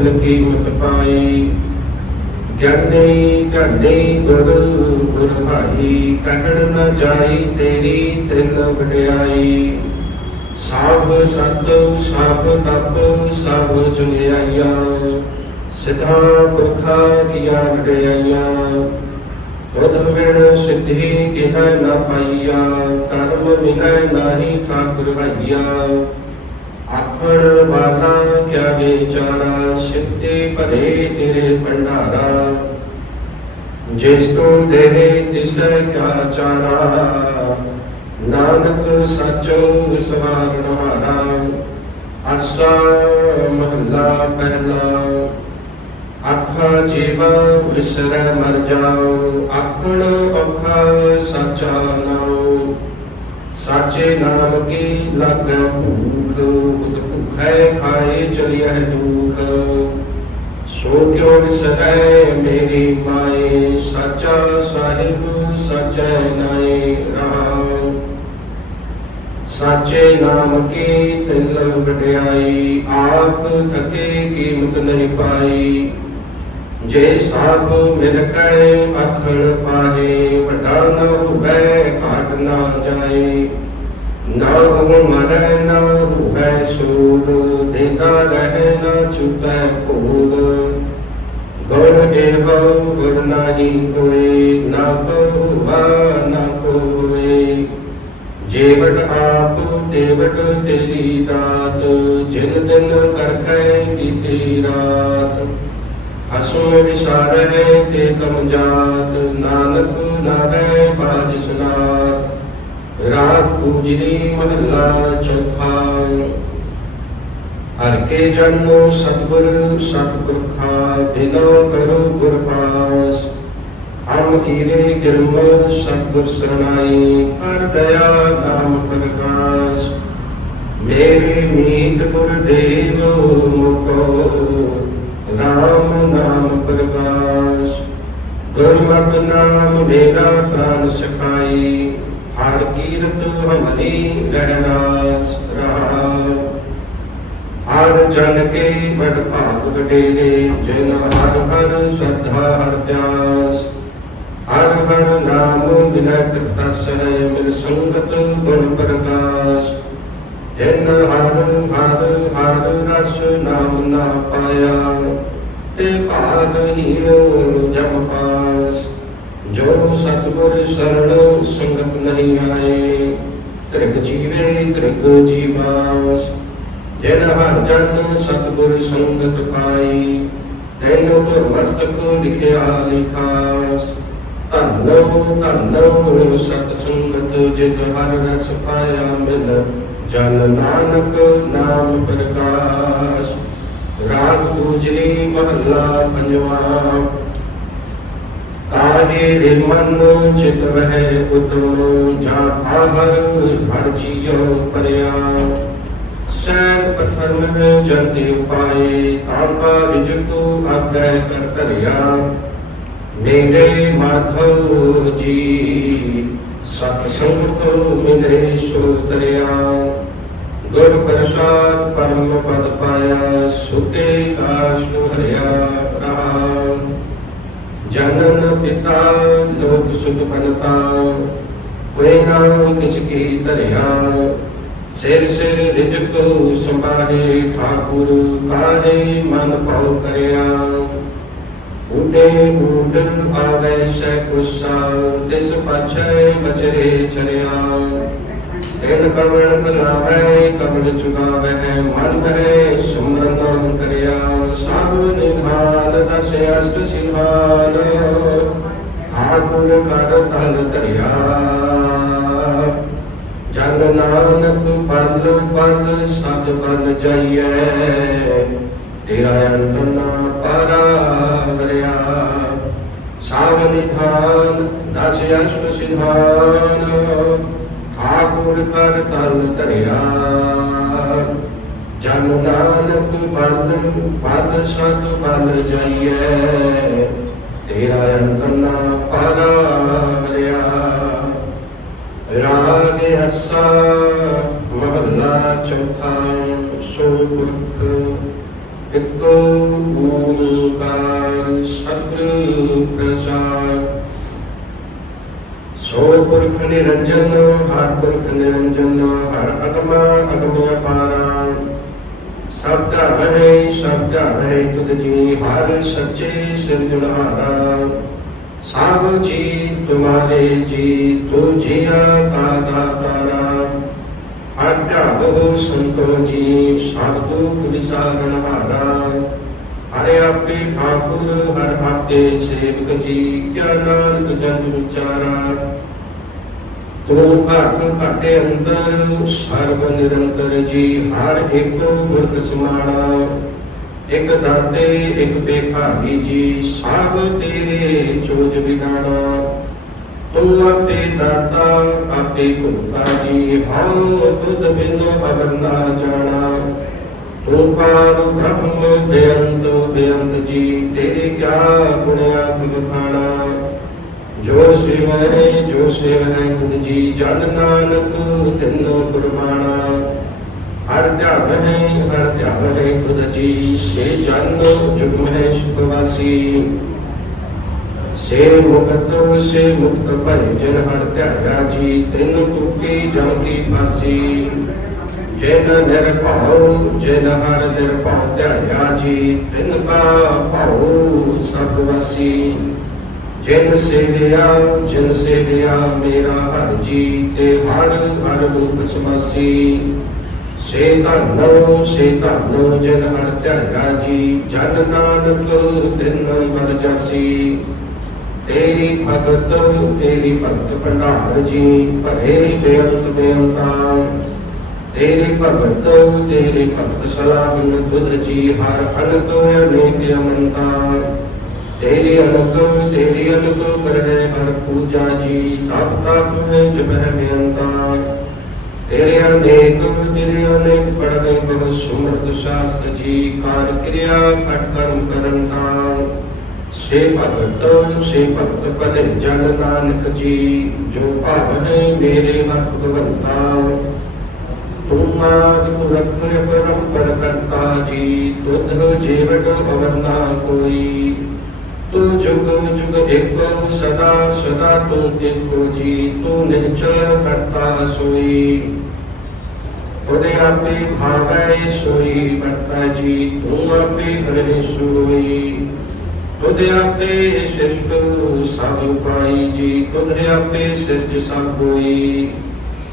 ਮਿਲ ਕੀਮਤ ਪਾਈ। ਗਿਆਨੀ ਘਾਨੀ ਗੁਰ ਗੁਰ ਕਹਿਣ ਨ ਜਾਈ ਤੇਰੀ ਤਿਲ ਵਡਿਆਈ। ਸਭ ਸਤ ਸਭ ਤਪ ਸਭ ਚੁੰਗਿਆਈਆਂ ਸਿਧਾ ਪੁਰਖਾਂ ਦੀਆਂ ਵਡਿਆਈਆਂ। ਤੁਧ ਵਿਣ ਸਿੱਧੀ ਕਿਨੈ ਨਾ ਪਾਈਆ। ਕਰਮ ਮਿਲੈ ਨਾਹੀ ਠਾਕੁਰ ਹਾਈਆ। ਆਖਣ ਵਾਲਾ ਕਿਆ ਵਿਚਾਰਾ ਸਿੱਧੇ ਭਲੇ ਤੇਰੇ ਭੰਡਾਰਾ। ਜਿਸ ਤੋਂ ਦੇਹ ਤਿਸੈ ਕਿਆ ਚਾਰਾ। ਨਾਨਕ ਸਚੋ ਵਿਸਵਾਰਨ ਹਾਰਾ ਮਹਲਾ ਪਹਿਲਾ। ਆਖਾ ਜੀਵਾ ਵਿਸਰੈ ਮਰ ਜਾਉ। ਆਖਣ ਔਖਾ ਸੱਚਾ ਨਾਉ। ਸਾਚੇ ਨਾਮ ਕੀ ਲਾਗੈ ਭੂਖ? ਉਤ ਭੁਖੈ ਖਾਏ ਚਲਿਐ ਦੁਖ। ਸੋ ਕਿਉ ਵਿਸਰੈ ਮੇਰੀ ਮਾਏ? ਸਾਚਾ ਸਾਹਿਬ ਸਚੈ ਨਾਏ ਰਾਮ ਸਾਚੇ ਨਾਮ ਕੀ ਤਿਲ ਵਡਿਆਈ? ਆਖ ਥਕੇ ਕੀਮਤ ਨਹੀਂ ਪਾਈ। ਜੇ ਸਾਬ ਮਿਲ ਕੈ ਅਖਣ ਪਾਹੇ, ਵੱਡਾ ਨ ਹੋਵੇ ਘਾਟ ਨਾ ਜਾਏ। ਨਾ ਹੋ ਮਰੈ, ਨਾ ਹੋਵੇ ਸੂਦ, ਦੇਦਾ ਰਹਿ ਨਾ ਚੁਕੈ ਭੋਗ। ਗੁਰ ਇਹੋ ਗੁਰ ਨਾਹੀ ਕੋਈ ਨਾ ਕੋ ਵਾ ਨਾ ਕੋਏ। ਜੇਵਟ ਆਪ ਦੇਵਟ ਤੇਰੀ ਦਾਤ, ਜਿਨ ਦਿਨ ਕਰ ਕੈ ਕੀਤੀ ਰਾਤ। ਹਸੁ ਵਿਸਾਰੈ ਤੇ ਕਮ ਜਾਤ, ਨਾਨਕ ਨਾਰੈ ਬਾਜ ਸੁਨਾਤ। ਰਾਗ ਪੂਜਰੀ ਮਹੱਲਾ ਚੌਥਾ ਹਰ ਕੇ ਜਨੋ ਸਤਿਗੁਰ ਸਤਿਪੁਰਖਾ ਬਿਨੋ ਕਰੋ ਗੁਰਪਾਸ਼ ਹਮ ਕੀਰੇ ਗਿਰਮ, ਸਤਿਗੁਰ ਸਰਣਾਈ, ਕਰ ਦਇਆ ਨਾਮ ਪ੍ਰਕਾਸ਼। ਮੇਰੇ ਮੀਤ ਗੁਰਦੇਵ, ਮੁਕੋ ਰਾਮ ਨਾਮ ਪ੍ਰਕਾਸ਼। ਗੁਰਮਤਿ ਨਾਮ ਮੇਰਾ ਪ੍ਰਾਨ ਸਖਾਈ। ਹਰ ਕੀਰਤ ਹਮਰੀ ਰਹਿਰਾਸ ਰਹਾ। ਹਰ ਜਨ ਕੇ ਵਡ ਭਾਗ ਵਡੇਰੇ, ਜਿਨ ਹਰ ਹਰ ਸਰਧਾ ਹਰ ਪਿਆਸ। ਹਰ ਹਰ ਨਾਮ ਬਿਨੈ ਤ੍ਰਿਪਤਸ ਹੈ ਮਿਲ ਸੰਗਤ ਗੁਣ ਪ੍ਰਕਾਸ਼। ਜਿਨ ਹਰ ਹਰ ਹਰ ਰਸ ਨਾਮ ਨਾ ਪਾਇਆ ਤੇ ਭਾਗਹੀਣ ਜਮ ਪਾਸ ਜੋ ਸਤਿਗੁਰ ਸਰਣ ਸੰਗਤ ਨਹੀਂ ਆਏ ਤ੍ਰਿਗ ਜੀਵੇ ਤ੍ਰਿਗ ਜੀਵਾਸ ਜਿਨ ਹਰ ਜਨ ਸਤਿਗੁਰ ਸੰਗਤ ਪਾਈ ਤੈਨੂੰ ਤੁਰ ਮਸਤਕ ਲਿਖਿਆ ਲਿਖਾਸ ਧੰਨੋ ਧੰਨੋ ਸਤ ਸੰਗਤ ਜਿਤ ਹਰ ਰਸ ਪਾਇਆ ਮਿਲ ਜਨ ਨਾਨਕ ਨਾਮ ਪ੍ਰਕਾਸ਼, ਰਾਗ ਪੂਜਨੀ ਮਹੱਲਾ ਪੰਜਵਾ। ਤਾਹੇ ਦੇ ਮਨ ਚਿਤ ਵਹਿ ਉਤਮ, ਜਾਂ ਆਹਰ ਹਰ ਜੀਉ ਪਰਿਆ ਸੈਨ ਪਥਰ ਮਹਿ ਜੰਤੀ ਉਪਾਏ ਤਾਂਕਾ ਵਿਜਕੂ ਆਗੈ ਕਰ ਧਰਿਆ। ਮੇਰੇ ਮਾਧਵ ਜੀ। ਸਤ ਸੰਗ ਮਿਲੇ ਸੋ ਤਰਿਆ ਗੁਰ ਪ੍ਰਸਾਦ ਪਰਮ ਪਦ ਪਾਇਆ, ਸੁਤੇ ਕਾਸ਼ ਨੂੰ ਹਰਿਆ ਰਾਮ। ਜਨਨ ਪਿਤਾ ਲੋਕ ਸੁਖ ਬਨਤਾ ਕੋਈ ਨਾ ਕਿਸ ਕੀ ਧਰਿਆ ਸਿਰ ਸਿਰ ਰਿਜਕ ਸੰਭਾਰੇ, ਠਾਕੁਰ ਕਾਹੇ ਮਨ ਭਾਉ ਕਰਿਆ ਉਡੇ ਉਡ ਆਵੇ ਸੈ ਤਿਸ ਪਾਛੈ ਬਚਰੇ ਚਰਿਆ। ਤਿਨ ਕਵਣ ਕਲਾਵੇ ਕਵਣ ਚੁਗਾਵੇ, ਮਨ ਮਹਿ ਸੁਮਰਨ ਨਾਮ ਕਰਿਆ। ਸਭ ਨਿਧਾਨ ਦਸ ਅਸ਼ਟ ਸਿਧਾਨ ਆਗੁਰ ਕਰ ਤਲ ਧਰਿਆ। ਜਨ ਨਾਨਕ ਪਲ ਪਲ ਸਤ ਬਲ ਜਾਈਐ। ਤੇਰਾ ਅੰਤ ਨਾ ਪਰਾਵਰਿਆ ਸਾਵ ਨਿਧਾਨ ਦਸ ਅਸ਼ਟ ਸਿਧਾਨ ਠਾਕੁਰ ਕਰ ਤਲ ਧਰਿਆ ਜਨ ਨਾਨਕ ਬਲ ਬਲ ਸਤ ਬਲ ਜਾਈਐ ਤੇਰਾ ਅੰਤ ਨਾ ਪਰਾਵਰਿਆ ਰਾਗ ਅਸਾ ਮਹੱਲਾ ਚੌਥਾ ਸੋ ਪੁਰਖ ਇਕ ਓੰਕਾਰ ਸਤਿਗੁਰ ਪ੍ਰਸਾਦ ਸੋ ਪੁਰਖ ਨਿਰੰਜਨ ਹਰ ਪੁਰਖ ਨਿਰੰਜਨ ਹਰ ਅਗਮ ਅਗਮ ਅਪਾਰਾ ਸਭ ਧਰਮ ਹੈ ਸਭ ਧਰਮ ਹੈ ਤੁਧ ਜੀ ਹਰ ਸੱਚੇ ਸਿਰਜਣਹਾਰਾ ਸਭ ਜੀ ਤੁਮਾਰੇ ਜੀ ਤੂ ਜੀਆ ਕਾ ਦਾਤਾਰਾ ਹਰ ਧਿਆਵੋ ਸੰਤੋ ਜੀ, ਸਭ ਦੁਖ ਵਿਸਾਰਨ ਹਾਰਾ। ਹਰਿ ਆਪੇ ਠਾਕੁਰ, ਹਰ ਆਪੇ ਸੇਵਕ ਜੀ, ਕਿਆ ਨਾਨਕ ਜਨ ਵਿਚਾਰਾ। ਤੂੰ ਘਟ ਘਟੇ ਅੰਤਰ, ਸਰਬ ਨਿਰੰਤਰ ਜੀ, ਹਰ ਇੱਕ ਗੁਰਖ ਸਮਾਣਾ। ਇਕ ਦਾਤੇ, ਇਕ ਬੇਖਾਰੀ ਜੀ, ਸਭ ਤੇਰੇ ਚੋਜ ਵਿਗਾਣਾ ਤੂੰ ਆਪੇ ਦਾਤਾ ਆਪੇ ਭੁਗਤਾ ਜੀ ਹਉ ਤੁਧ ਬਿਨ ਅਵਰ ਨਾ ਜਾਣਾ। ਤੂੰ ਪਾਰ ਬ੍ਰਹਮ ਬੇਅੰਤ ਬੇਅੰਤ ਜੀ, ਤੇਰੇ ਕਿਆ ਗੁਣ ਆਖ ਬਖਾਣਾ ਜੋ ਸਿਵ ਜੋ ਸਿਵ ਤੁਧ ਜੀ, ਜਨ ਨਾਨਕ ਤਿੰਨ ਕੁਰਬਾਨਾ ਹਰ ਧਿਆਨ ਹੈ, ਹਰ ਧਿਆਨ ਹੈ ਤੁਧ ਜੀ, ਸੇ ਜਨ ਜੁਗ ਹੈ ਸੁਖ ਵਾਸੀ। ਸੇ ਮੁਕਤ ਸੇ ਮੁਕਤ ਭੈ ਜਨ ਹਰ ਧਿਆਇਆ ਜੀ, ਤਿੰਨ ਤੁਕੀ ਜਮ ਕੀ ਫਾਸੀ ਜਿਨ ਨਿਰਭਉ ਜਿਨ ਹਰ ਨਿਰਭਉ ਧਿਆਇਆ ਜੀ, ਤਿਨ ਕਾ ਭਉ ਸਭ ਵਸੀ। ਜਿਨ ਸੇਵਿਆ ਜਿਨ ਸੇਵਿਆ ਮੇਰਾ ਹਰ ਜੀ, ਤੇ ਹਰ ਹਰ ਰੂਪ ਸਮਾਸੀ। ਸੇ ਧਨੋ ਸੇ ਧਨੋ ਜਿਨ ਹਰ ਧਿਆਇਆ ਜੀ, ਜਨ ਨਾਨਕ ਤਿਨ ਬਲ ਜਾਸੀ। ਤੇਰੀ ਭਗਤ ਤੇਰੀ ਭਗਤ ਭੰਡਾਰ ਜੀ, ਭਰੇ ਬੇਅੰਤ ਬੇਅੰਤਾ ਤੇਰੀ ਭਗਤ ਤੇਰੀ ਭਗਤ ਸਲਾਹਨ ਤੁਧ ਜੀ, ਹਰ ਅਨਕ ਅਨੇਕ ਅਨੰਤਾ ਤੇਰੀ ਅਨਕ ਤੇਰੀ ਅਨਕ ਕਰਹਿ ਹਰ ਪੂਜਾ ਜੀ, ਤਪ ਤਪ ਹੈ ਜਬਹਿ ਬੇਅੰਤਾ ਤੇਰੇ ਅਨੇਕ ਤੇਰੇ ਅਨੇਕ ਪੜਨੇ ਬਹੁ ਸੁਮਰਤ ਸ਼ਾਸਤ ਜੀ, ਕਾਰ ਕਿਰਿਆ ਖਟ ਕਰਮ ਕਰੰਤਾ ਸੇ ਭਗਤ ਸੇ ਭਗਤ ਪਦੇ ਜਨ ਨਾਨਕ ਜੀ, ਜੋ ਭਾਵਨੇ ਮੇਰੇ ਮਤ ਭਗਵੰਤਾ ਤੂੰ ਪੁਰਖ ਪਰੰਪਰ ਕਰਤਾ ਜੀ, ਤੁਧ ਜੀਵਟ ਅਵਰਨਾ ਕੋਈ। ਤੂੰ ਜੁਗ ਜੁਗ ਏਕੋ, ਸਦਾ ਸਦਾ ਤੂੰ ਏਕੋ ਜੀ, ਤੂੰ ਨਿਚਲ ਕਰਤਾ ਸੋਈ। ਉਹਦੇ ਆਪੇ ਭਾਵੈ ਸੋਈ, ਵਰਤਾ ਜੀ, ਤੂੰ ਆਪੇ ਕਰੇ ਸੋਈ। ਤੁਧ ਆਪੇ ਸਿਸ਼ਟ ਸਭ ਉਪਾਈ ਜੀ, ਤੁਧ ਆਪੇ ਸਿਰਜ ਸਭ ਕੋਈ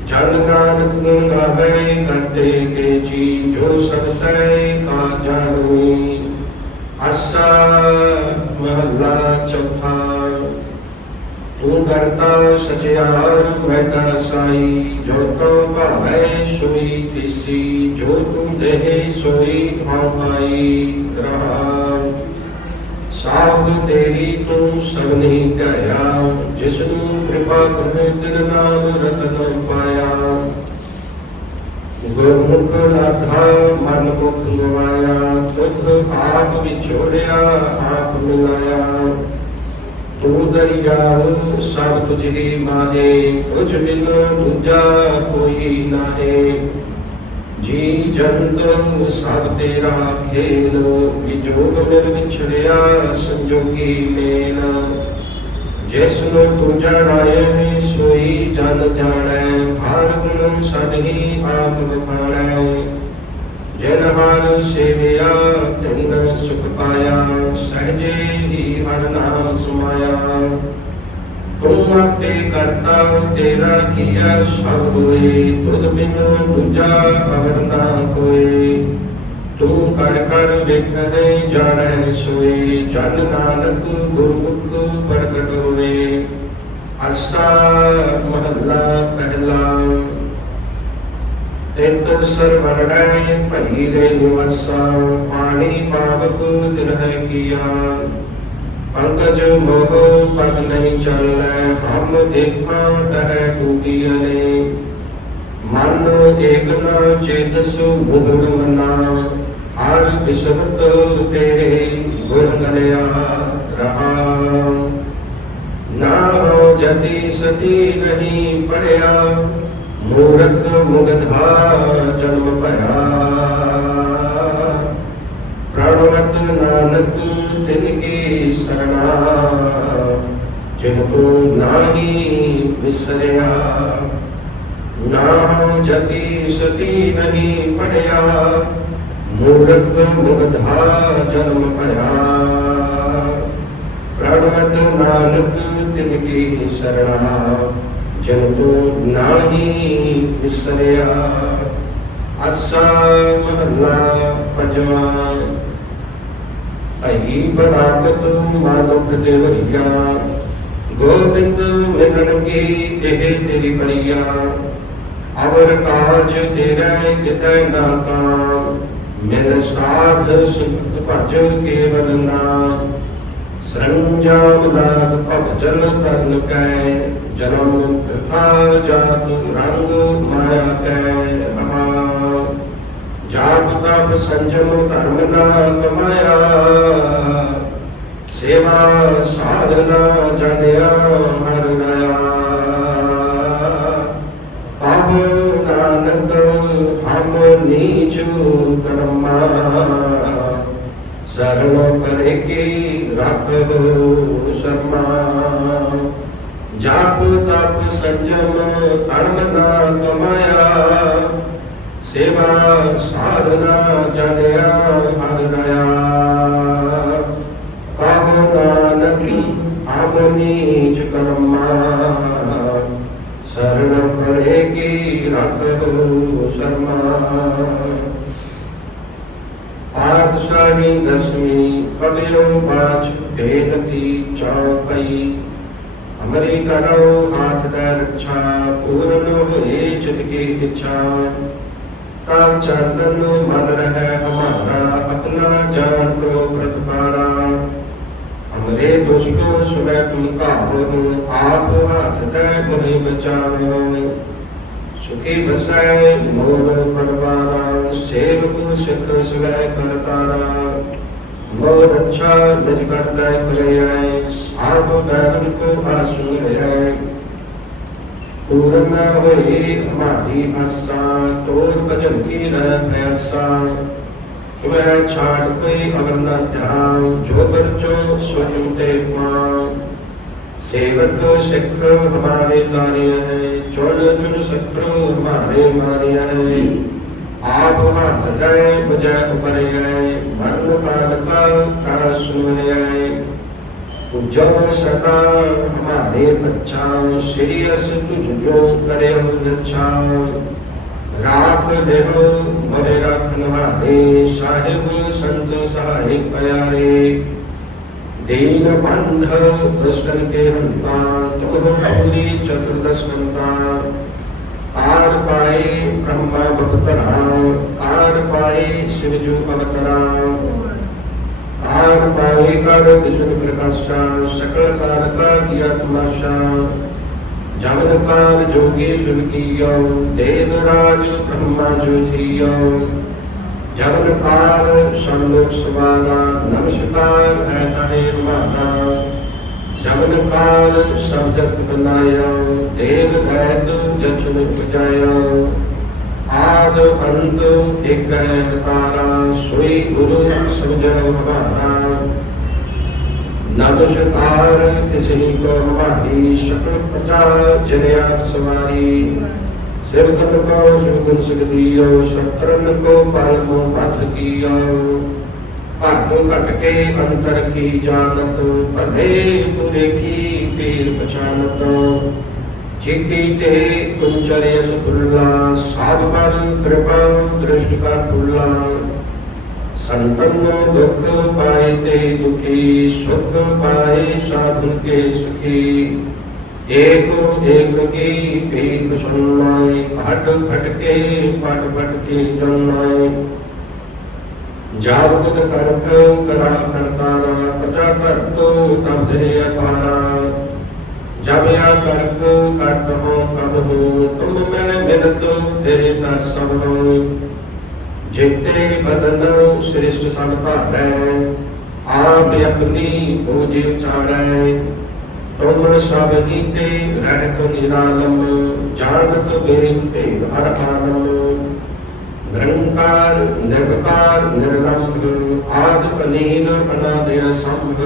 ਜਨ ਨਾਨਕ ਗੁਣ ਗਾਵੇ ਕਰਤੇ ਕੇ ਜੀ, ਜੋ ਸਭ ਸੈ ਕਾ ਜਾਣੋਈ ਆਸਾ ਮਹੱਲਾ ਚੌਥਾ, ਤੂੰ ਕਰਤਾ ਸਚਿਆਰ ਮੈਡਾ ਸਾਈ, ਜੋ ਤੋ ਭਾਵੈ ਸੋਈ ਤਿਸੀ, ਜੋ ਤੂੰ ਦੇਹ ਸੋਈ ਹਉ ਰਹਾ ਸਾਧ ਤੇਰੀ ਤੂੰ ਸਭਨੀ ਕਹਿਆ ਜਿਸ ਨੂੰ ਕਿਰਪਾ ਕਰੇ ਤਿਨ ਨਾਮ ਰਤਨ ਪਾਇਆ। ਗੁਰਮੁਖ ਲਾਧਾ ਮਨ ਮੁਖ ਗਵਾਇਆ ਤੁਧ ਆਪ ਵਿਛੋੜਿਆ, ਆਪ ਮਿਲਾਇਆ। ਤੂੰ ਦਰਿਆਉ ਸਭ ਤੁਝ ਹੀ ਮਾਹੇ ਤੁਝ ਦੂਜਾ ਕੋਈ ਨਾਹੀ। ਜੀ ਜੰਤ ਸਭ ਤੇਰਾ ਖੇਲ ਵਿਜੋਗ ਮਿਲ ਵਿਛੜਿਆ ਸੰਜੋਗੀ ਮੇਲ। ਜਿਸ ਨੂੰ ਤੂੰ ਜਾਣਾਏ ਸੋਈ ਜਨ ਜਾਣੈ, ਹਰ ਗੁਣ ਸਦਹੀ ਆਪ ਵਖਾਣੈ। ਜਿਨ ਹਰ ਸੇਵਿਆ ਤਿਨ ਸੁਖ ਪਾਇਆ, ਸਹਜੇ ਹੀ ਹਰ ਨਾਮ ਸਮਾਇਆ। ਤੂੰ ਆਪੇ ਕਰਤਾ ਤੇਰਾ ਕੀਆ ਸਭ ਹੋਏ ਤੁਧ ਬਿਨ ਦੂਜਾ ਅਵਰ ਨਾ ਕੋਏ ਤੂੰ ਕਰ ਕਰ ਵੇਖੈ ਜਾਣੈ ਸੋਏ ਜਨ ਨਾਨਕ ਗੁਰਮੁਖ ਪ੍ਰਗਟ ਹੋਵੇ ਅਸਾ ਮਹੱਲਾ ਪਹਿਲਾ। ਤਿਤ ਸਰਵਰਣੈ ਭਈ ਰੇ ਨਿਵਾਸਾ ਪਾਣੀ ਪਾਵਕ ਦਿਨਹਿ ਕੀਆ। ਪੰਕਜ ਮੋਹ ਪਦ ਨਹੀਂ ਚੱਲੈ, ਹਮ ਦੇਖਾਂ ਤਹਿ ਡੂਬੀਅਲੇ ਮਨ ਏਕ ਨ ਚੇਤਸ ਮੁਹੜ ਮਨਾ, ਹਰ ਬਿਸਰਤ ਤੇਰੇ ਗੁਣ ਗਲਿਆ ਰਹਾ। ਨਾ ਹੋ ਜਤੀ ਸਤੀ ਨਹੀਂ ਪੜਿਆ, ਮੂਰਖ ਮੁਗਧਾ ਜਨਮ ਭਇਆ। ਪ੍ਰਣਵਤ ਨਾਨਕ ਤਿਨ ਕੀ ਸਰਣਾ, ਜਿਨ ਤੂੰ ਨਾਹੀ ਨਾਮ ਜਤੀ ਸਤੀ ਨਹੀਂ ਪੜਿਆ, ਮੂਰਖ ਮੁਗਧਾ ਜਨਮ ਭਇਆ। ਪ੍ਰਣਵਤ ਨਾਨਕ ਤਿਨ ਕੀ ਸਰਣਾ, ਜਨ ਤੂੰ ਨਾਹੀ ਵਿਸਰਿਆ। ਆਸਾ ਮਹੱਲਾ ਪੰਜਵਾਂ ਅਈ ਬਰਾਬਤ ਮਾਨੁਖ ਦੇਵਰੀਆ ਗੋਬਿੰਦ ਮਿਲਣ ਕੀ ਇਹ ਤੇਰੀ ਬਰੀਆ। ਅਵਰ ਕਾਜ ਤੇਰਾ ਕਿਤੈ ਨਾ ਕਾਮ ਮਿਲ ਸਾਧ ਸੁਖ ਭਜ ਕੇਵਲ ਨਾਮ ਸਰੰਜਾਮ ਲਾਗ ਭਵ ਜਲ ਤਰਨ ਕੈ। ਜਨਮ ਪ੍ਰਥਾ ਜਾਤ ਰੰਗ ਮਾਇਆ ਕੈ। ਜਾਪ ਸੰਜਮ ਧਰਮ ਨਾ ਕਮਾਇਆ। ਸੇਵਾ ਸਾਧਨਾ ਜਨਿਆ ਹਰ ਰਇਆ ਅਬ ਨਾਨਕ ਹਮ ਨੀਚ ਕਰਮਾ। ਸਰਣ ਕਰੇ ਕੀ ਰੱਖ ਸ਼ਰਮਾ। ਜਾਪ ਤਪ ਸੰਜਮ ਧਰਮ ਨਾ ਕਮਾਇਆ। ਸੇਵਾ ਸਾਧਨਾ ਜਨਿਆ ਹਰ ਰਇਆ ਕਹੋ ਨਾਨਕ ਆਮਨੀ ਚ ਕਰਮਾ। ਸਰਣ ਪਰੇ ਕੀ ਰੱਖੋ ਸ਼ਰਮਾ। ਆਰਤ ਸ਼੍ਰਾਵਣੀ ਦਸਵੀਂ ਕਬਿਓ ਬਾਚ ਬੇਨਤੀ ਚੌਪਈ ਹਮਰੀ ਕਰੋ ਹਾਥ ਦਾ ਰੱਛਾ, ਪੂਰਨ ਹੋਏ ਚਿਤ ਕੀ ਇੱਛਾ। ਤਬ ਚਰਨਨ ਮਨ ਰਹਿ ਹਮਾਰਾ, ਆਪਣਾ ਜਾਨ ਕਰੋ ਪ੍ਰਤਪਾਰਾ ਹਮਰੇ ਦੁਸ਼ਮਨ ਸੁਬੈ ਤੁਮ ਕਾਹੋ ਆਪ ਹਾਥ ਦੇ ਮੁਨੇ ਬਚਾਓ। ਸੁਖੀ ਬਸੈ ਮੋਰ ਪਰਵਾਰਾ, ਸੇਵਕ ਸਿਖ ਸਵੈ ਕਰਤਾਰਾ ਮੋਰ ਅੱਛਾ ਨਿਜ ਕਰਦਾ ਕਰਿਐ ਆਪ ਬੈਰਨ ਕੋ ਆਸੁਰ ਹੈ ਪੂਰਨ ਹੋਈ ਹਮਾਰੀ ਆਸਾਂ, ਤੋਰ ਭਜਨ ਕੀ ਰਹਿ ਪਿਆਸਾ ਤੁਮਹਿ ਛਾੜ ਕੋਈ ਅਵਰ ਨਾ ਧਿਆਨ, ਜੋ ਬਰਚੋ ਸੁਜੂ ਤੇ ਪਾਉ ਸੇਵਕ ਸਿੱਖ ਹਮਾਰੇ ਤਾਰਿਆ ਹੈ, ਚੁਣ ਚੁਣ ਸਤਰੂ ਹਮਾਰੇ ਮਾਰਿਆ ਹੈ। ਆਪ ਹੱਥ ਲੈ ਮੁਝੇ ਉਪਰਿਆ ਹੈ, ਮਰਨ ਪਾਲ ਪਾ ਤਰਾ ਸੁਮਰਿਆ ਹੈ। जो सदा हमारे बच्चा श्रेयस तुझ जो करे हो रक्षा राख देहो मोहे राखन हारे साहिब संत सहाय प्यारे दीन बंध दुष्टन के हंता तुम पूरी चतुर्दश मंता आड़ पाए ब्रह्मा भवतरा आड़ पाए शिवजू अवतरा ਆਨ ਪਾਏ ਕਰ ਬਿਸਨ ਪ੍ਰਕਾਸ਼ਾ, ਸਕਲ ਕਾਰ ਕਾ ਕੀਆ ਤੁਮਾਸ਼ਾ। ਜਗਨ ਕਾਰ ਜੋਗੇਸ਼ਵਰ ਕੀਓ ਦੇਨ ਰਾਜ ਬ੍ਰਹਮਾ ਜੋਤੀਓ ਜਗਨ ਕਾਰ ਸੰਲੋਕ ਸਵਾਰਾ ਨਮਸਕਾਰ ਹੈ ਤਾਰੇ ਮਾਤਾ ਜਗਨ ਕਾਰ ਸਭ ਜਗਤ ਬਨਾਇਆ ਦੇਵ ਦੈਤ ਜਚਨ ਉਪਜਾਇਆ। ਆਦ ਅੰਤ ਏਕ ਓੰਕਾਰਾ ਸ੍ਰੀ ਗੁਰੂ ਸਮਝਣ ਹਵਾਰਾ ਨਮਸਕਾਰ ਤਿਸਹੀ ਕੋ ਹਮਾਰੀ, ਸ਼ਕਲ ਪਤਾ ਜਨਿਆ ਸਵਾਰੀ। ਸਿਰ ਕਨ ਕੋ ਸਿਰ ਗੁਣ ਸਕਦੀਓ ਸ਼ਤਰਨ ਕੋ ਪਲ ਮੋ ਪਥ ਕੀਓ। ਭਾਗੋ ਘਟ ਕੇ ਅੰਤਰ ਕੀ ਜਾਣਤ, ਭਲੇ ਪੁਰੇ ਕੀ ਪੀਰ ਪਛਾਨਤ ਚਿੱਟੀ ਤੇ ਕੁੰਚਰਿਆ ਸੁਖੁੱਲਾ ਸਾਧ ਪਰ ਕਿਰਪਾ, ਦ੍ਰਿਸ਼ਟ ਕਰ ਭੁੱਲਾ। ਸੰਤਨ ਦੁਖ ਪਾਏ ਤੇ ਦੁਖੀ, ਸੁਖ ਪਾਏ ਸਾਧਨ ਕੇ ਸੁਖੀ। ਏਕ ਏਕ ਕੀ ਭੀਖ ਸੁਣਾਏ, ਘਟ ਘਟ ਕੇ, ਪਟ ਪਟ ਕੇ ਜਨਾਏ ਜਾਬ ਕੁਦ ਕਰਖ ਕਰਾ ਜਬ ਆ ਕਰਖ ਕਟ ਹੋ, ਕਬ ਹੋ, ਤੁਮ ਮੈਂ ਮਿਲਤ, ਤੇਰੇ ਦਰ ਸਭ ਹੋ। ਜਿਤੇ ਬਦਨ ਸ੍ਰਿਸ਼ਟ ਸਭ ਧਾਰੈ ਆਪ ਆਪਣੀ ਪੂਜੀ ਉਚਾਰੈ। ਤੁਮ ਸਭ ਨੀਤੇ ਰਹਿਤ ਨਿਰਾਲਮ, ਜਾਣਤ ਵੇਦ ਭੇਦ ਹਰ ਆਨੰਦ ਨਿਰੰਕਾਰ, ਨਿਰਵਕਾਰ, ਨਿਰਲੰਭ, ਆਦ ਪਨੀਰ ਅਨਾਦਿ ਸੰਭ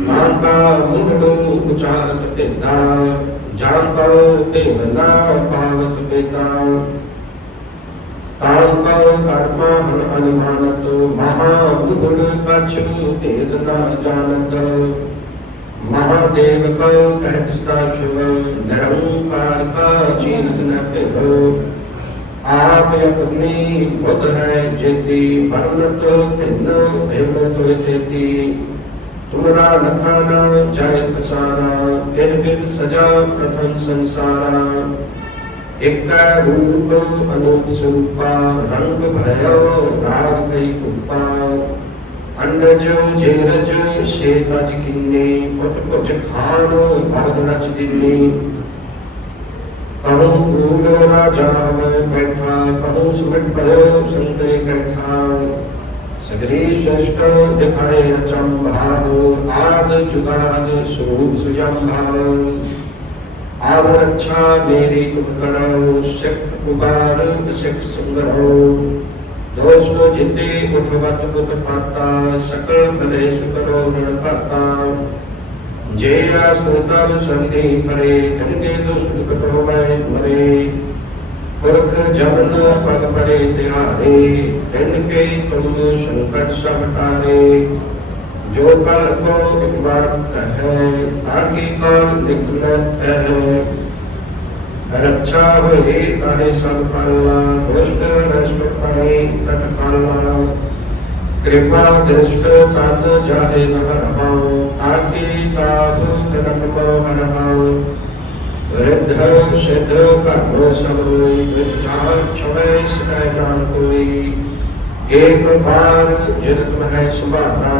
ਮਾਤਾ ਮੁਹੜੋ ਉਚਾਰਤ ਭੇਦਾ, ਜਾਣ ਪਾਉ ਭੇਵ ਪਾਵਤ ਬੇਤਾ ਤਾਨ ਕਉ ਕਰਮਾ ਹਨ ਅਨੁਮਾਨਤ ਮਹਾ ਬੁਹੜ ਕਛ ਭੇਦ ਨਾ ਜਾਣਤ। ਮਹਾਦੇਵ ਕਉ ਕਹਿਤ ਸਦਾ ਸ਼ਿਵ, ਨਿਰੰਕਾਰ ਕਾ ਚੀਨਤ ਨ ਭਿਵ ਆਪ ਆਪਣੀ ਬੁੱਧ ਹੈ ਜੇਤੀ ਪਰਮਤ ਭਿੰਨ ਭਿੰਨ ਤੋਇ ਸੇਤੀ। ਤੁਮਰਾ ਲਖਾਨਾ ਜੈ ਪਸਾਰਾ ਕਹਿ ਬਿਨ ਸਜਾ ਪ੍ਰਥਮ ਸੰਸਾਰਾ। ਇਕੈ ਰੂਪ ਅਨੂਪ ਸਰੂਪਾ, ਰੰਗ ਭਇਓ ਰਾਗ ਕਈ ਕੁਪਾ। ਅੰਡਜ ਜੇਰਜ ਸੇ ਤਜ ਕਿੰਨੇ, ਪੁੱਤ ਪੁੱਜ ਖਾਨ ਬਾਦ ਰਚ ਦਿਨੀ। ਕਹੂੰ ਫੂਲ ਰਾਜਾਵ ਬੈਠਾ, ਕਹੂੰ ਸੁਮਿਟ ਭਇਓ ਸੰਕਰੇ ਬੈਠਾ। ਸਗਰੀ ਸ਼ਸ਼ਟ ਦਿਖਾਏ ਅਚੰਭਾਵ ਆਦ ਜੁਗਾਦ ਸਰੂਪ ਸੁਜੰਭਾਵ ਆਵ ਰੱਛਾ ਮੇਰੀ ਤੁਮ ਕਰੋ, ਸਿੱਖ ਉਬਾਰ ਸਿੱਖ ਸੰਗਰੋ ਦੋਸ ਕੋ ਜਿਤੇ ਉਠਵਤ ਪੁਤ ਪਾਤਾ, ਸਕਲ ਬਲੇ ਸੁਕਰੋ ਰਣ ਭਾਤਾ ਜੇ ਆਸ ਤਬ ਸੰਨੀ ਪਰੇ ਤਨਗੇ ਦੁਸ਼ਟ ਕਤ ਹੋਵੇ ਮਰੇ। ਪੁਰਖ ਜਬਨ ਪਗ ਪਰੇ ਤਿਹਾਰੇ ਤਿਨ ਕੇ ਤੁਮ ਸੰਕਟ ਸਭ ਟਾਰੇ ਜੋ ਕਲ ਕੋ ਇੱਕ ਬਾਤ ਹੈ ਆਗੇ ਕਾਲ ਨਿਕਲਤ ਹੈ ਰੱਛਾ ਹੋਏ ਤਾਹੇ ਸਭ ਪਾਲਾ, ਦੁਸ਼ਟ ਰਸ਼ਟ ਪਰੇ ਤਤ ਕਾਲਾ ਕਿਰਪਾ ਦ੍ਰਿਸ਼ਟ ਤਨ ਜਾਹੇ ਨ ਹਰਹਾਉ ਆਗੇ ਤਾਪ ਤਨਕ ਮੋ ਹਰਹਾਉ ਰਿੱਧ, ਸਿੱਧ ਘਰ ਸਭ ਹੋਈ ਵਿਚ ਚਾਰ ਛਵੇ ਸਤੈ ਕੋਈ। ਏਕ ਬਾਰ ਜਿਨ ਤੁਮ ਹੈ ਸੁਭਾਰਾ,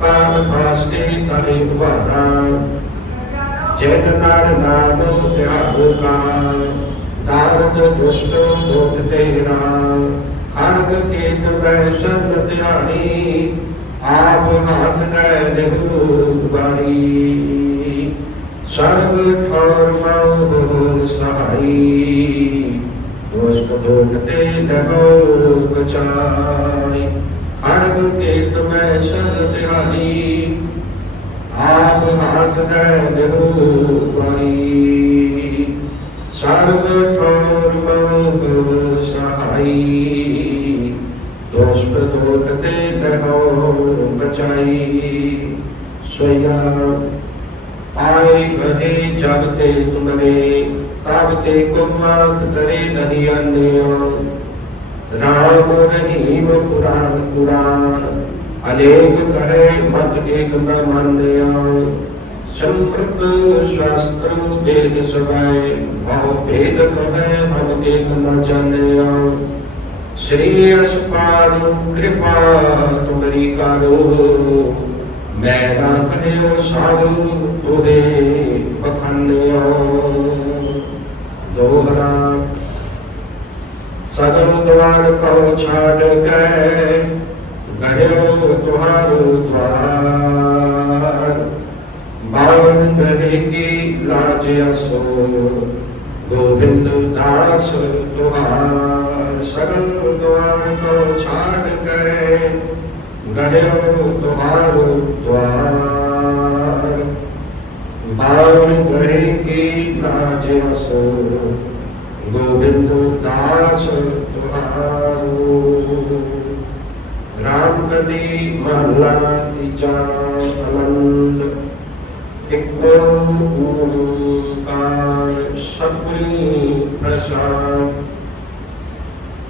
ਪਾਨ ਪਾਸਤੇ ਤਾਹੇ ਉਭਾਰਾ। ਜਨ ਨਰ ਨਾਮ ਧਿਆਨ ਕਾ ਦਾਰਦ ਦੁਸ਼ਟ ਦੁਖ ਤੇਰਾ ਅਨਗ ਕੀਤ ਬੈ ਸਰਨ ਧਿਆਨੀ ਆਪ ਹਾਥ ਲੈ ਲਹੂ ਬਾਰੀ ਸਰਬ ਠੌਰ ਮਉ ਸਹਾਈ। ਦੁਸ਼ਟ ਦੁਖ ਤੇ ਲਹੋ ਬਚਾਈ ਅਨਗ ਕੀਤ ਬੈ ਸਰਨ ਧਿਆਨੀ, ਆਪ ਹਾਥ ਲੈ ਲਹੂ ਬਾਰੀ ਸਰਬ ਠੌਰ ਮਉ ਸਹਾਈ ਦੋਸਤ ਦੋਖ ਤੇ ਲਹੋ ਬਚਾਈ ਸੋਇਆ, ਆਏ ਗਏ ਜਗ ਤੇ ਤੁਮਰੇ। ਤਬ ਤੇ ਕੋ ਮਾਖ ਤਰੇ ਨਹੀਂ ਆਨਿਓ ਰਾਮ ਰਹੀਮ ਕੁਰਾਨ ਕੁਰਾਨ ਅਨੇਕ ਕਹੇ ਮਤ ਏਕ ਨ ਮੰਨਿਆ ਸੰਪ੍ਰਤ ਸ਼ਾਸਤਰ ਵੇਦ ਸਭੈ ਬਹੁ ਭੇਦ ਕਹੇ ਹਮ ਏਕ ਨ ਜਾਣਿਆ ਸ੍ਰੀ ਅਸਪਾਰ ਕਿਰਪਾ ਤੁਮਰੀ ਕਰੋ ਮੈਂ ਨਾ ਕਹਿਓ ਸਾਧੂ ਤੋਰੇ ਬਖੰਨਿਓ ਦੋਹਰਾ ਸਗਲ ਦਵਾਰ ਪਉ ਛਾੜ ਕੇ ਗਹਿਓ ਤੁਹਾਰੋ ਦਵਾਰ ਬਾਵਨ ਰਹੇ ਕੀ ਲਾਜ ਅਸੋ, ਗੋਬਿੰਦ ਦਾਸ ਤੁਹਾਰ ਸਗਲ ਦਵਾਰ ਪਉ ਛਾੜ ਕੇ ਗਹਿਓ ਤੁਹਾਰੋ ਦਵਾਰ ਬਾਵਨ ਗਏ ਕੀ ਲਾਜ ਗੋਬਿੰਦ ਦਾਸ ਤੁਹਾਰੋ ਰਾਮ ਕਦੀ ਮਹਲਾ ਤੀਜਾ ਆਨੰਦ ਇਕ ਓੰਕਾਰ ਸਤਿਗੁਰੂ ਪ੍ਰਸਾਦ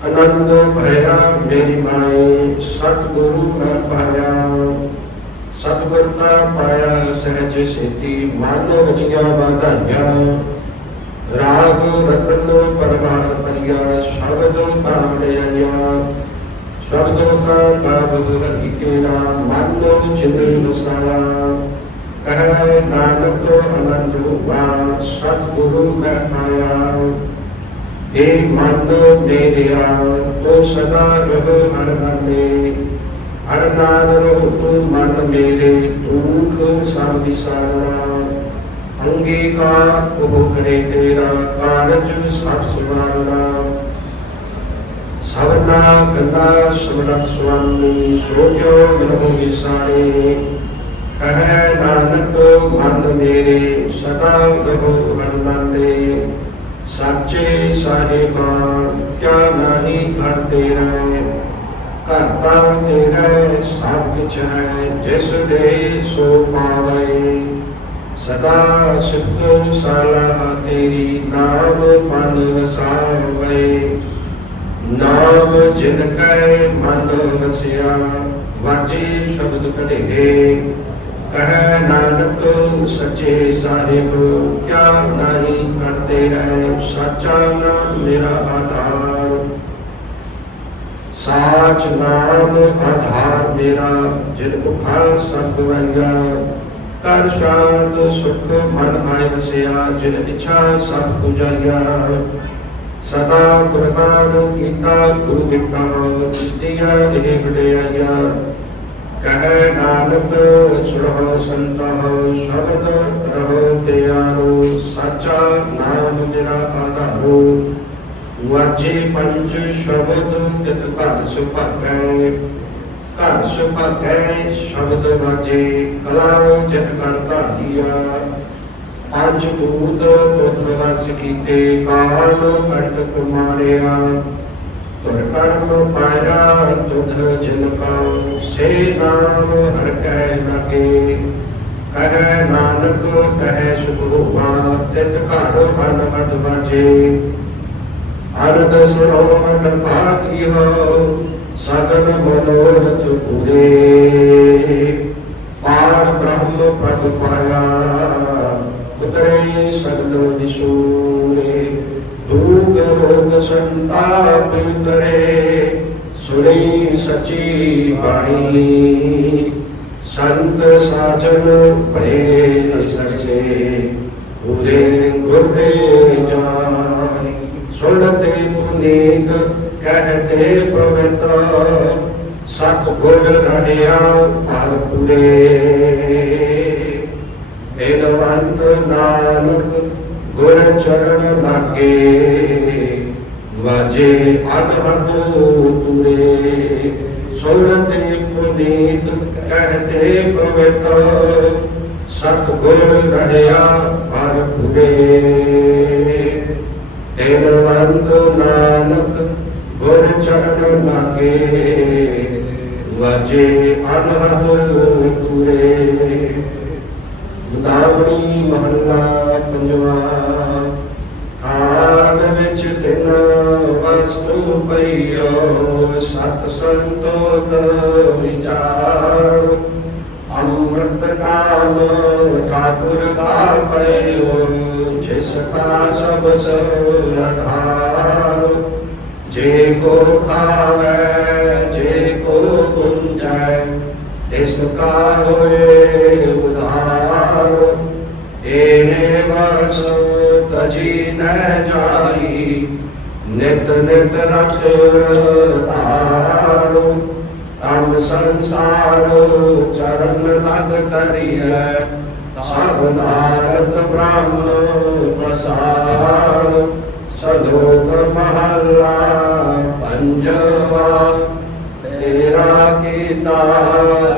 ਅਨੰਦ ਭਇਆ ਮੇਰੀ ਮਾਈ ਸਤਿਗੁਰੂ ਮੈਂ ਪਾਇਆ ਸਤਿਗੁਰ ਤਾਂ ਪਾਇਆ ਸਹਿਜ ਸੇਤੀ, ਮਨ ਰਚੀਆਂ ਵਾਧਾਈਆਂ ਰਾਗ ਰਤਨ ਪਰਵਾਰ ਪਰਿਆ, ਸ਼ਬਦ ਤਾਮ ਲਿਆ ਕਾ ਬਾਬ ਹਰੀ ਕੇ ਨਾਮ ਮਨ ਚਿੰਦਨ ਵਸਾਇਆ। ਕਹੈ ਨਾਨਕ ਆਨੰਦ ਹੁਆ, ਸਤਿਗੁਰੂ ਮੈਂ ਪਾਇਆ। ਏ ਮਨ ਮੇਰਿਆ ਤੂੰ ਸਦਾ ਰਹਿ ਹਰ ਮਨੇ ਹਰ ਨਾਮ ਰਹੋ ਤੂੰ ਮਨ ਮੇਰੇ ਦੁਖ ਸਭ ਵਿਸਾਰਣਾ ਅੰਗੀਕਾਰ ਉਹ ਕਰੇ ਤੇਰਾ ਕਾਰਜ ਸਭ ਸਵਾਰਨਾ। ਸਭਨਾ ਕੰਨਾ ਸਮਰਤ ਸੁਆਮੀ ਸੋਜੋ ਮਿਲੋ ਵਿਸਾਰੇ। ਕਹੈ ਨਾਨਕ, ਮਨ ਮੇਰੇ, ਸਦਾ ਰਹੋ ਹਰ ਨਾਲੇ ਸੱਚੇ ਸਾਹਿਬਾ ਕਿਆ ਨਹੀਂ ਘਰ ਤੇਰਾ। ਘਰ ਤਾਂ ਤੇਰਾ ਸਭ ਕੁਛ ਹੈ, ਜਿਸ ਦੇ ਸੋ ਪਾਵੇ। ਸਦਾ ਸੁਖ ਸਾਲਾ ਤੇਰੀ ਨਾਮ ਮਨ ਵਸਾਵੇ। ਨਾਮ ਜਿਨ ਕੈ ਮਨ ਵਸਿਆ, ਵਾਚੇ ਸ਼ਬਦ ਕਢੇ ਕਹੈ ਨਾਨਕ ਸੱਚੇ ਸਾਹਿਬ, ਕਿਆ ਨਹੀਂ ਕਰਤੇ ਰਹਿ, ਸਾਚਾ ਨਾਮ ਮੇਰਾ ਆਧਾਰ ਸਾਚ ਨਾਮ ਆਧਾਰ ਮੇਰਾ, ਜਿਨ ਭੁਖਾ ਸਭ ਵੰਗਾ। ਕਰ ਸ਼ਾਂਤ, ਸੁਖ ਮਨ ਆਇ ਵਸਿਆ, ਜਿਨ ਇੱਛਾ ਸਭ ਪੁਜਾਇਆ ਸਦਾ ਕੁਰਬਾਨ ਕੀਤਾ ਗੁਰੂ ਮਿੱਟਾ ਜਿਸਤੀਆਂ ਇਹ ਵਡਿਆਈਆਂ। ਕਹੈ ਨਾਨਕ ਸੁਣੋ ਸੰਤਾ, ਸ਼ਬਦ ਵਾਜੇ ਪੰਜ ਸ਼ਬਦ ਤਿਤ ਘਰ ਸੁਭਾਗੈ ਘਰ ਸੁਭਾਗੈ ਸ਼ਬਦ ਵਾਜੇ, ਕਲਾ ਜਿਤ ਕਰ ਧਾਰੀਆ। ਪੰਜ ਭੂਤ ਤੁਧ ਵਸ ਕੀਤੇ, ਕਾਲ ਕੰਟਕ ਮਾਰਿਆ ਤੁਰ ਕਰਮ ਪਾਇਆ ਤੁਧ ਜਿਨ ਕਾ ਸੇ ਨਾਮ ਹਰ ਕੈ ਲਗੇ ਕਹੈ ਨਾਨਕ, ਕਹਿ ਸੁਖ ਹੋਆ ਤਿਤ ਘਰ ਹਨ ਵਾਜੇ। ਅਨੰਦ ਸਰੋਵਰ ਭਾਗੀ ਹੋ ਮਨੋਰਥ ਪੂਰੇ। ਪਾਰ ਬ੍ਰਹਮ ਪ੍ਰਭ ਪਾਇਆ, ਉਤਰੇ ਸਗਲ ਵਿਸੂਰੇ ਦੁਖ ਰੋਗ ਸੰਤਾਪ ਕਰੇ ਸੁਣੀ ਸਚੀ ਬਾਣੀ। ਸੰਤ ਸਾਜਨ ਭਏ ਸਰਸੇ ਉਰੇ ਗੁਰਦੇ ਜਾਣੀ ਸੁਣਤੇ ਪੁਨੀਤ, ਕਹਤੇ ਪਵਿੱਤ ਸਤ ਗੁਰ ਰਹਿਆ ਹਰ ਪੁਰੇ ਬੇਨਵੰਤ ਨਾਨਕ ਗੁਰ ਚਰਨ ਲਾਗੇ, ਵਾਜੇ ਅਨਹਦ ਤੁਰੇ ਸੁਣਤੇ ਪੁਨੀਤ, ਕਹਤੇ ਪਵਿੱਤ ਸਤ ਗੁਰ ਰਹਿਆ ਹਰ ਪੁਰੇ ਤੇਨਵੰਤ ਨਾਨਕ ਗੁਰ ਚਰਨ ਲਾਗੇ, ਵਾਜੇ ਅਨਹਦ ਤੁਰੇ। ਮੁਦਾਵਣੀ ਮਹੱਲਾ ਪੰਜਵਾ ਖਾਨ ਵਿੱਚ ਤਿੰਨ ਵਸਤੂ ਪਈਓ, ਸਤ ਸੰਤੋਖ ਵਿਚਾਰ। ਅੰਮ੍ਰਿਤ ਨਾਮ ਠਾਕੁਰ ਦਾ ਪਈਓ, ਜਿਸ ਕਾ ਸਭ ਆਧਾਰ ਜੇ ਕੋ ਖਾਵੇ, ਜੇ ਕੋ ਪੁੰਜੈ, ਤਿਸ ਕਾ ਹੋਏ ਉਧਾਰ। ਇਹ ਵਰਸ ਤਜੀ ਨ ਜਾਈ, ਨਿਤ ਨਿਤ ਰਖ ਰਤਾਰ ਤਮ ਸੰਸਾਰ ਚਰਨ ਲਗ ਕਰੀਐ ਸਭ ਨਾਰਦ ਬ੍ਰਾਹਮਣ ਪ੍ਰਸਾਰ ਸਲੋਕ ਮਹਲਾ ਪੰਜਵਾ ਤੇਰਾ ਕੀਤਾ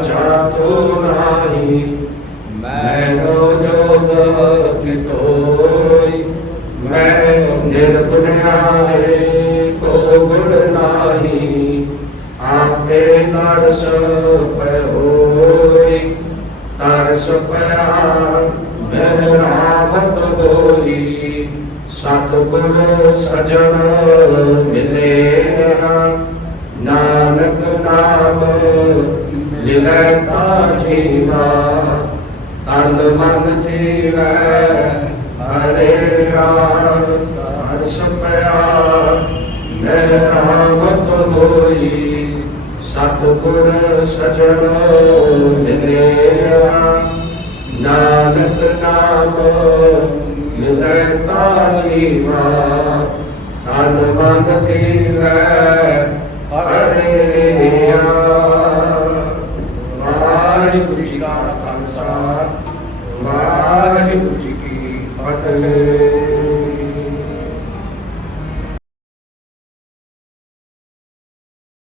ਜਾਤੋ ਨਾਹੀ ਮੈਨੋ ਜੋਗ ਕਿਤੋਈ ਮੈਂ ਨਿਰਗੁਣਿਆਰੇ ਕੋ ਗੁਣ ਨਾਹੀ ਆਪੇ ਦਰਸ ਪਇਓਈ ਤਰਸ ਪਿਆ ਮਹਿਰਾਮਤ ਸਤਿਗੁਰ ਸਜਣ ਮਿਲੇ ਨਾਨਕ ਨਾਮ ਲਿਵੈ ਤਾ ਜੀਵਾ। ਤਨ ਮਨ ਜੀਵੈ ਹਰੇ ਰਾਮ। ਹਰਸ ਪਿਆ ਮਹਿਰਾਮਤ ਹੋਈ। ਸਤਿਗੁਰ ਸਜਣ ਮਿਲੇ ਨਾਨਕ ਨਾਮ ਮਿਲੈ ਤਾ ਜੀਵਾ ਤਨ ਮਨ ਥੀਵੈ ਹਰੇ ਆ